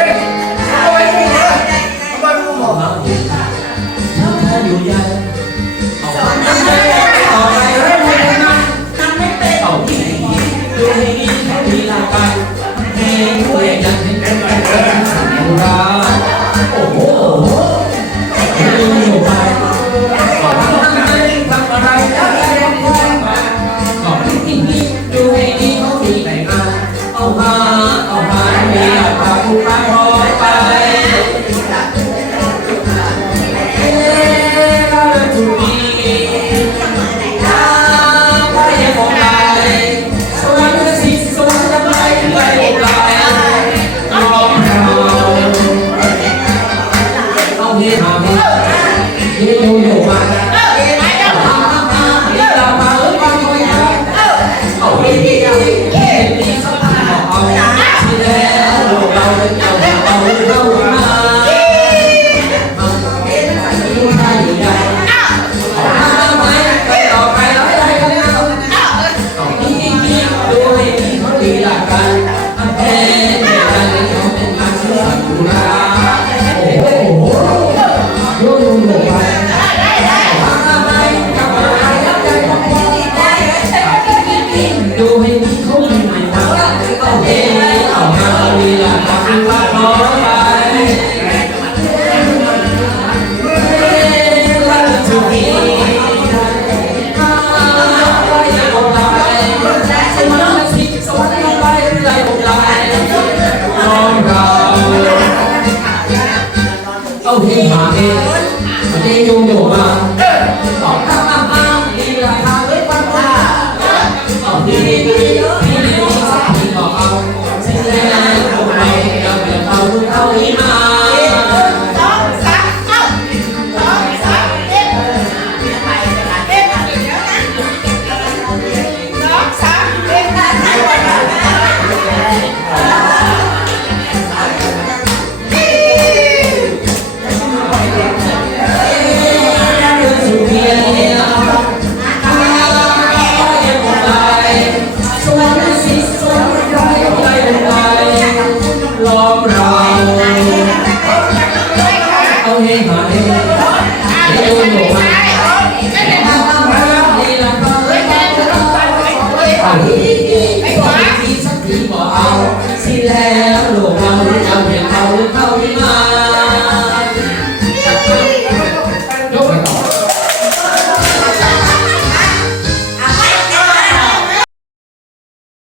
Hey! ผมถามเองเจ๊จูงอยู่มาตอบคำมาบ้างอีกหลายครั้งด้วยความว่าตอบดี Thank you.